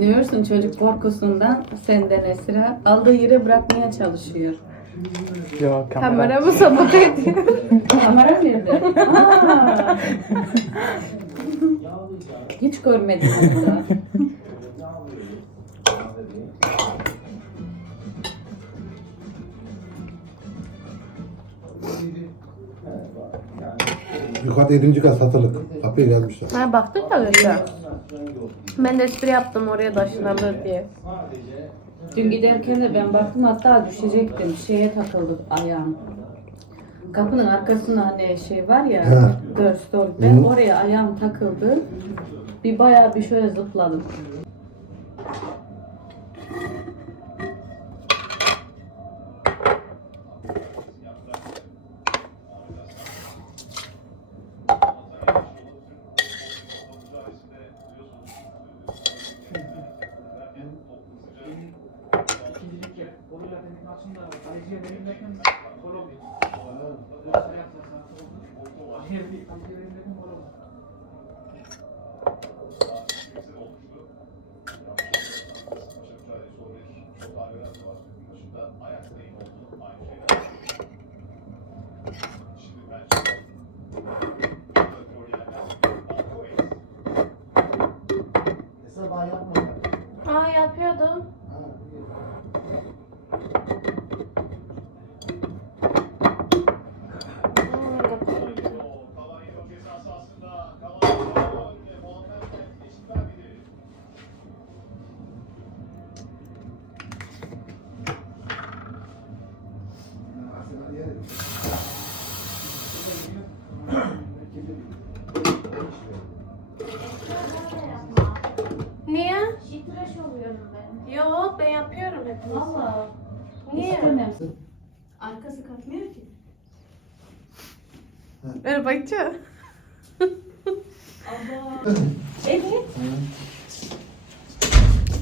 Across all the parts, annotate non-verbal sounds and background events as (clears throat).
Diyorsun çocuk korkusundan senden Esra aldığı yere bırakmaya çalışıyor. Yok kamera. Kamera mı sabote ediyor? Kamera nerede? Hiç görmedim onu da. Yukarıda 7. kat satılık. Kapıya gelmişler. Ha baktık da öyle. Ben de espri yaptım oraya taşınalım diye. Dün giderken de ben baktım hatta düşecektim. Şeye takıldı ayağım. Kapının arkasında hani şey var ya, He. dörstol. Ben Hı. oraya ayağım takıldı. Bir bayağı bir şöyle zıpladım. Sabah yapma. Aa yapıyordum. Yok ben yapıyorum hep. Valla. Niye? Arkası kalkmıyor ki. Ver bakacağım. (laughs) Evet.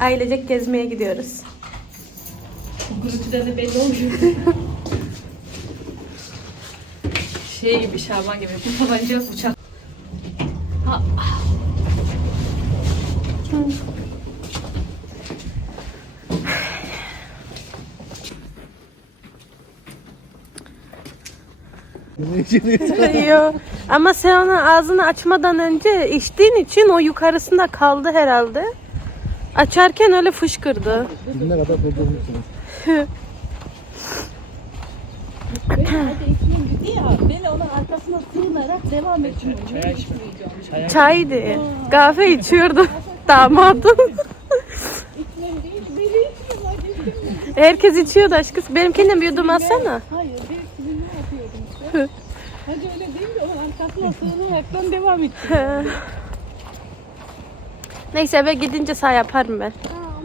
Ailecek gezmeye gidiyoruz. Gürültüden de belli oluyor. (laughs) şey gibi Şaban gibi bir tabanca bıçak. Yok. Ama sen onun ağzını açmadan önce içtiğin için o yukarısında kaldı herhalde. Açarken öyle fışkırdı. Ne kadar doldurmuşsunuz. Ben hadi içeyim dedi ya. Ben onun arkasına sığınarak devam ettim. Çay içme. Çay Çaydı. Kahve içiyordu damadım. İçmem değil. Biri içmiyor. Herkes içiyordu aşkısı. Benimkinden bir yudum alsana. Hayır. Bir kimin ne yapıyordum işte. Hadi öyle değil de onun arkasına sığınaraktan devam ettim. Neyse eve gidince sağ yaparım ben. Tamam.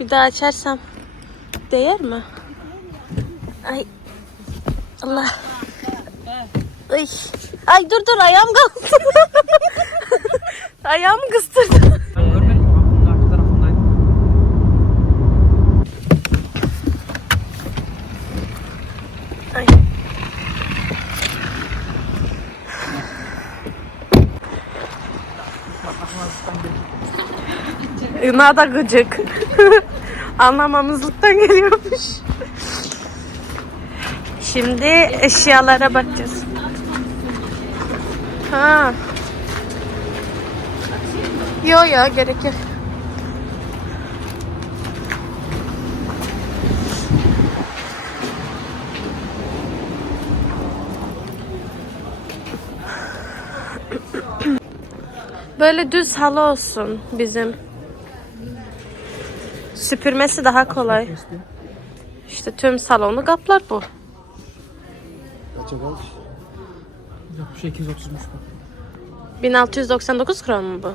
Bir daha açarsam değer mi? Ay. Allah. Ay. Ay dur dur ayağım kalktı. (laughs) ayağımı kıstırdı. Ben görmedim. Kapının arka tarafındaydım. Ay. Yuna da gıcık. (laughs) Anlamamızlıktan geliyormuş. Şimdi eşyalara bakacağız. Ha. Yo yo gerek yok. Böyle düz halı olsun bizim. Süpürmesi daha kolay. İşte tüm salonu kaplar bu. Kaça kaç? Yok bu şey 230'muş bu. 1699 kron mu bu?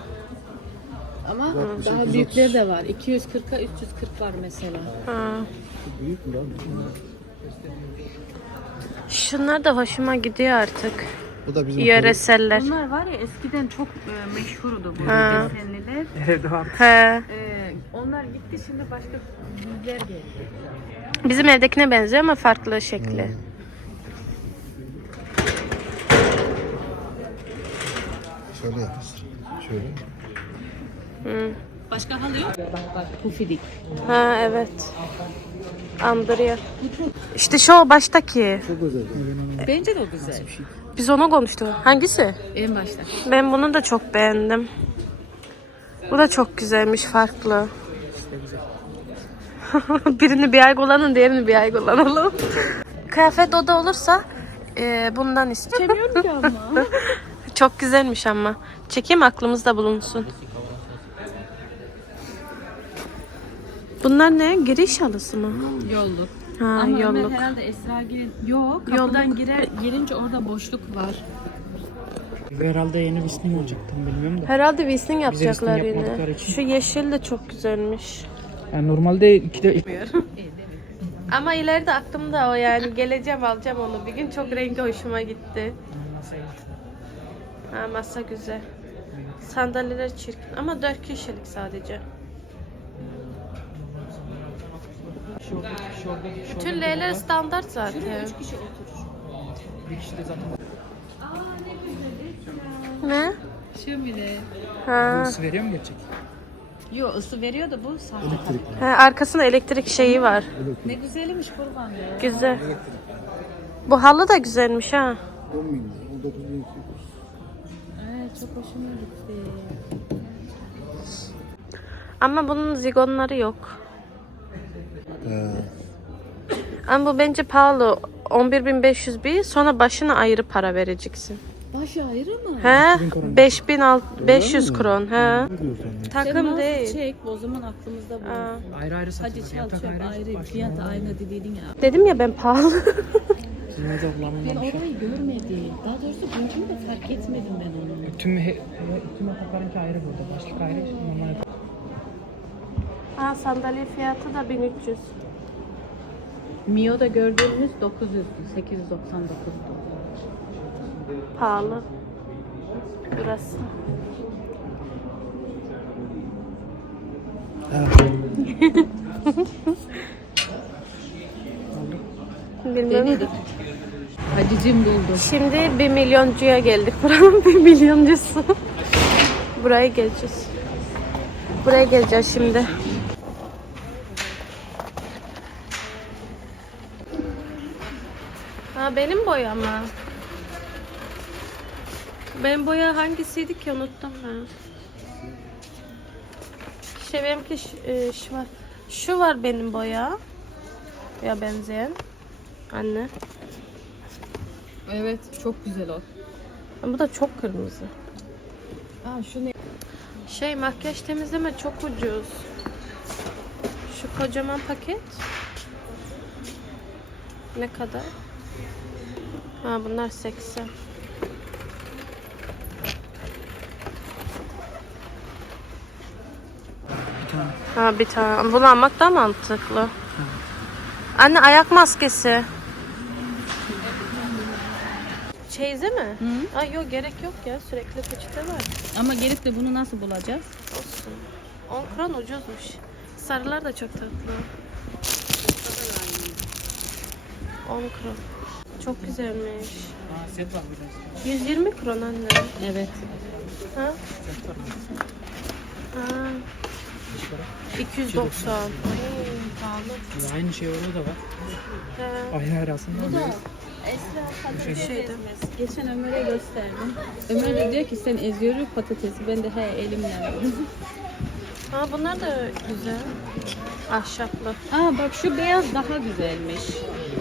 Ama daha büyükleri de var. 240'a 340 var mesela. Ha. Büyük mü lan? Şunlar da hoşuma gidiyor artık. Bu da bizim Yöreseller. Bunlar var ya eskiden çok e, meşhurdu bu Ha. desenliler. Evde var. He. E, onlar gitti şimdi başka bizler geldi. Bizim evdekine benziyor ama farklı şekli. Şöyle yapmıştır. Şöyle. Başka halı yok. Bak bak pufidik. Ha evet. Andırıyor. İşte şu o baştaki. Çok özel. Bence de o güzel. Biz onu konuştuk. Hangisi? En başta. Ben bunu da çok beğendim. Bu da çok güzelmiş, farklı. (laughs) Birini bir ay kullanın, diğerini bir ay kullanalım. Kıyafet oda olursa e, bundan istiyorum. Bilmiyorum ki ama. (laughs) Çok güzelmiş ama. Çekeyim aklımızda bulunsun. Bunlar ne? Giriş halısı mı? Yolluk. Ha, Ama Ömer yolluk. herhalde Esra girin. Yok kapıdan Yolluk. girer, girince orada boşluk var. Herhalde yeni bir olacaktım bilmiyorum da. Herhalde Wiesling yapacaklar Wiesling yine. için. Şu yeşil de çok güzelmiş. Yani normalde ikide (laughs) Ama ileride aklımda o yani. Geleceğim alacağım onu. Bir gün çok rengi hoşuma gitti. Ha, masa güzel. Sandalyeler çirkin ama 4 kişilik sadece. Tüm L'ler standart zaten. bir kişi de zaten Ne? Şömine. Ha. ısı veriyor mu gerçek? Yo ısı veriyor da bu sahte. Elektrik. ha arkasında elektrik şeyi var. Ne güzelmiş kurban ya. Güzel. Bu halı da güzelmiş ha. 10 bin lira. 19 bin. Evet çok hoşuma gitti. Ama bunun zigonları yok. He. Ama bu bence pahalı. 11.500 bir sonra başına ayrı para vereceksin. Başı ayrı mı? He? 5500 kron. He. Takım değil. Çek o zaman aklımızda bu. Aa. Ayrı ayrı Hadi satıyorlar. çal Yatak çöp ayrı, Fiyat aynı dediydin ya. Dedim ya ben pahalı. (laughs) Ben kullanılmamış. orayı görmedim. Daha doğrusu gördüm de fark etmedim ben onu. Tüm, he, tüm yataklarınki ayrı burada. Başlık ayrı. Normal ha sandalye fiyatı da 1300. Mio'da gördüğümüz 900'dü. 899'du. Pahalı. Burası. (laughs) Bilmem. Denedik. Hacıcım buldu. Şimdi bir milyoncuya geldik. Buranın bir milyoncusu. Buraya geleceğiz. Buraya geleceğiz şimdi. Ha benim boya mı? Benim boya hangisiydi ki unuttum ben. İşte benimki şu, e, şu var. Şu var benim boya. Ya benzeyen. Anne. Evet çok güzel o. Bu da çok kırmızı. Aa şu ne? Şey makyaj temizleme çok ucuz. Şu kocaman paket. Ne kadar? Ha bunlar 80. Ha bir tane. Almak da mantıklı. Anne ayak maskesi. Çeyizi mi? Hı. Ay yok gerek yok ya. Sürekli peçete var. Ama gelip de bunu nasıl bulacağız? Olsun. 10 kron ucuzmuş. Sarılar da çok tatlı. 10 kron. Çok güzelmiş. Aa, set var burada. 120 kron anne. Evet. Ha? Set var. Ha. 290. Ay, pahalı. Aynı şey orada da var. He. Ayrı ayrı aslında. ama Esra Şeyde. Geçen Ömer'e gösterdim. Ömer de diyor ki sen eziyoruz patatesi. Ben de he elimle alıyorum. Ha bunlar da güzel. Ahşaplı. Aa bak şu beyaz daha güzelmiş.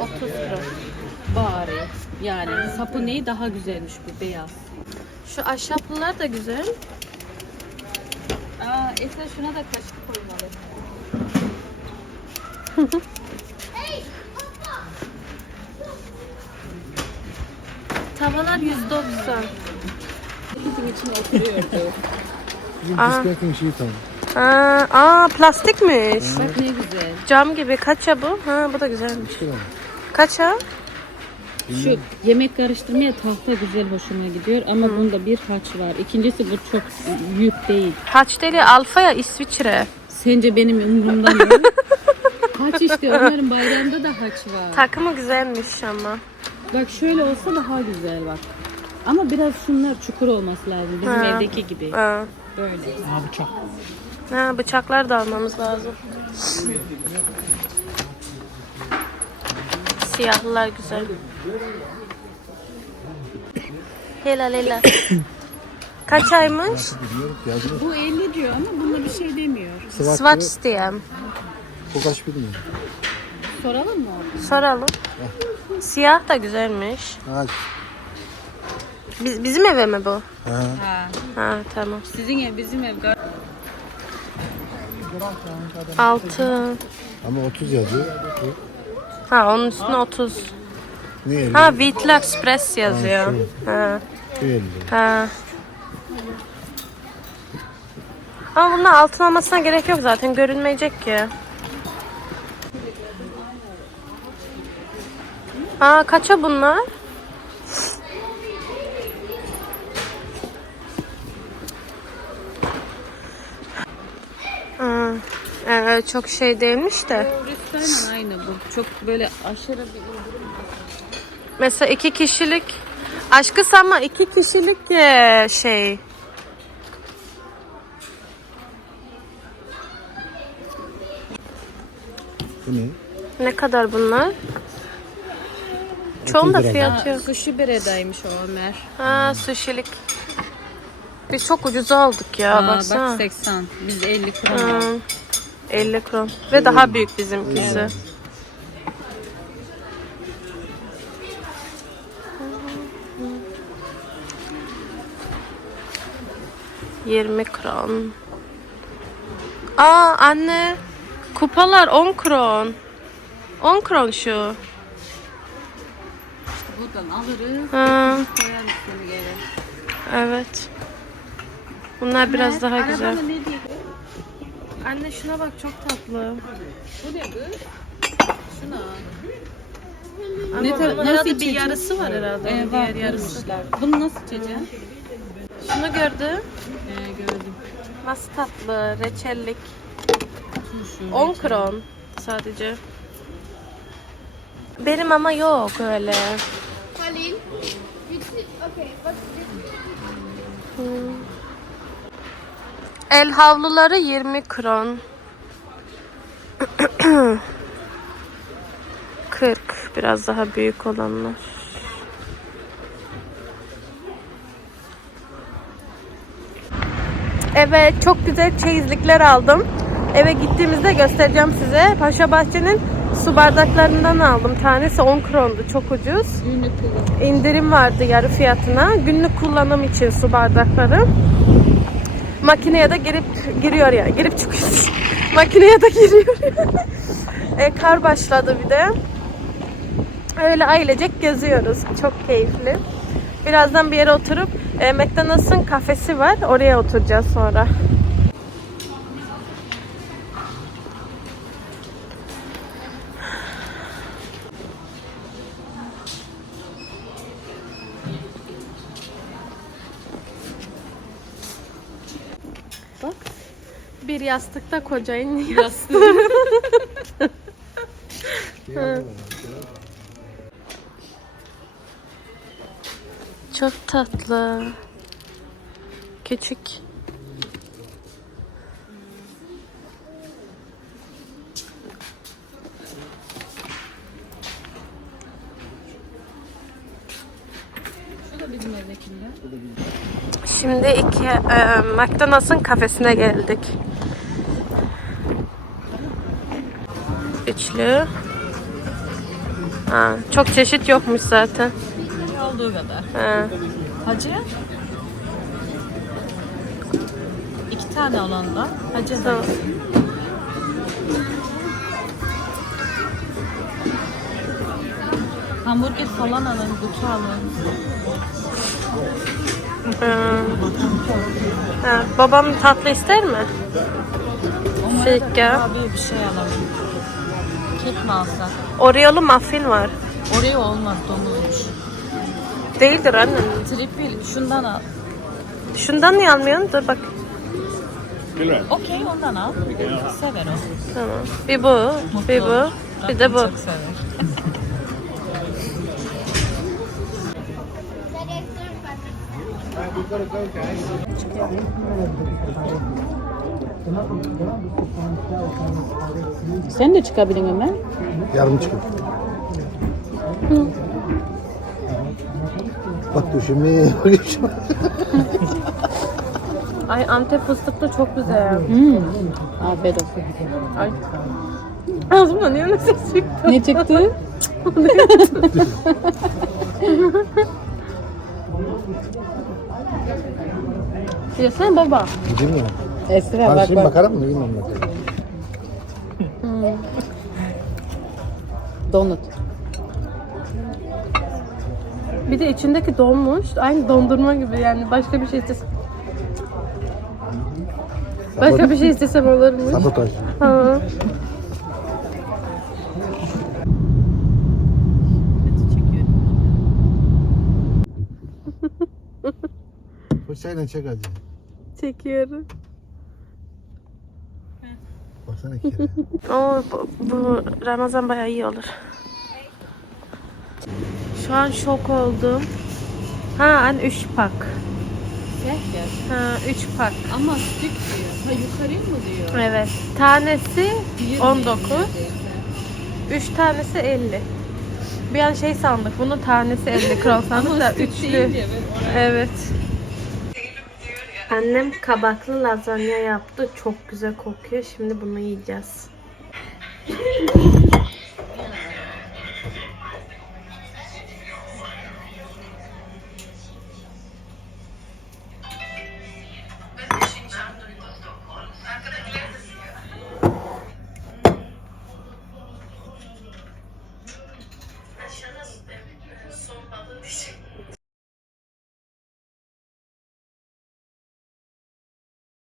30 kron. Bari. Yani sapı neyi daha güzelmiş bu beyaz. Şu ahşaplılar da güzel. Esra şuna da kaşık koymalı. Tavalar 190. Bizim için oturuyordu. Bizim Aa. bisikletin şeyi tam. Aa, aa plastikmiş. Bak ne güzel. Cam gibi. Kaça bu? Ha bu da güzelmiş. Kaça? Şu yemek karıştırmaya tahta güzel hoşuma gidiyor ama bunda bir haç var. İkincisi bu çok yük değil. Haç deli Alfa ya İsviçre. Sence benim umurumda mı? (laughs) haç işte onların bayramında da haç var. Takımı güzelmiş ama. Bak şöyle olsa daha güzel bak. Ama biraz şunlar çukur olması lazım bizim Ha. evdeki gibi. Ha. Böyle. Ha bıçak. ha, bıçaklar da almamız lazım. Siyahlılar güzel. Helal helal. (coughs) Kaç aymış? Bu 50 diyor ama bunda bir şey demiyor. Swatch diyem. Bu kaç bilmiyorum. Soralım mı? Soralım. Siyah da güzelmiş. Ha. Biz, bizim eve mi bu? Ha. Ha. Ha tamam. Sizin ev bizim ev. Altı. Ama 30 yazıyor. Ha onun üstüne 30. Ne 50? Ha Vitla Express yazıyor. Ha. 50. Ha. Ama bunun altın almasına gerek yok zaten. Görünmeyecek ki. Aa kaça bunlar? Aa, evet, çok şey değilmiş de. Resmen aynı bu. Çok böyle aşırı bir Mesela iki kişilik aşkıs ama iki kişilik e, şey. Bu ne? Ne kadar bunlar? Çoğun da 30 lira. fiyatı yok. Sushi beredaymış o Ömer. Ha sushi'lik. Biz çok ucuza aldık ya Aa, baksana. bak 80. Biz 50 kron Ha, aldık. 50 kron. Ve daha büyük bizimkisi. Yirmi kron. Aa anne. Kupalar 10 kron. 10 kron şu. Buradan alırız. Ha, Koyarız seni geri. evet. Bunlar biraz daha güzel. Anne şuna bak çok tatlı. Bu ne bu? Şuna. Ama Ne tar- bunun nasıl bir yarısı var herhalde. Ee, var diğer yarısı. Bunu nasıl içeceksin? Şunu gördün. Ee, gördüm. Nasıl tatlı, reçellik. Turşu. 10 kron sadece. Benim ama yok öyle. See, okay, what's this? El havluları 20 kron. (clears throat) 40 biraz daha büyük olanlar. Evet çok güzel çeyizlikler aldım. Eve gittiğimizde göstereceğim size. Paşa Bahçe'nin su bardaklarından aldım. Tanesi 10 krondu çok ucuz. Günlük indirim vardı yarı fiyatına. Günlük kullanım için su bardakları. Makineye de girip giriyor ya. Girip çıkıyor. (laughs) Makineye de giriyor. (laughs) e, kar başladı bir de. Öyle ailecek geziyoruz. Çok keyifli. Birazdan bir yere oturup e, McDonald's'ın kafesi var. Oraya oturacağız sonra. Bir yastıkta kocayın (laughs) yastığı. (laughs) Çok tatlı. Küçük. Da. Şimdi iki e, McDonald's'ın kafesine geldik. Üçlü. Ha, çok çeşit yokmuş zaten. Olduğu kadar. Ha. Hacı? İki tane olan da. Hacı Tamam. Hamburger falan alın, kutu alın. Ha. Ha, babam tatlı ister mi? Onlara Şey, da abi bir şey alalım. Kek mi alsak? Oreo'lu muffin var. Oraya olmaz domuzmuş. Değildir annem. Triple şundan al. Şundan niye almıyorsun? Dur bak. Okey ondan al. Sever o. Tamam. Bir bu, bir bu, bir de bu. Çok sever. (laughs) Sen de çıkabilin Ömer. Yarım çıkıyor. Bak düşünmeye. Ay Antep fıstıklı çok güzel. Hmm. Afiyet olsun. Ay. Ağzımdan niye öyle ses çıktı? Ne çıktı? (laughs) Yesene baba. Mi? Esra bak Karşıyım bak. bakarım mı? Bilmem bakarım. Donut. Bir de içindeki donmuş. Aynı dondurma gibi yani başka bir şey istesem. Başka bir şey istesem olurmuş. Sabotaj. Ha. Fırçayla çek hadi. Çekiyorum. Baksana kere. (laughs) Oo, bu, bu Ramazan bayağı iyi olur. Şu an şok oldum. Ha, an 3 pak. Ha, 3 pak. Ama süt diyor. Ha yukarıya mı diyor? Evet. Tanesi 19. 3 tanesi 50. Bir an şey sandık. Bunun tanesi 50 kron sandık da üçlü. Evet. Annem kabaklı lazanya yaptı. Çok güzel kokuyor. Şimdi bunu yiyeceğiz.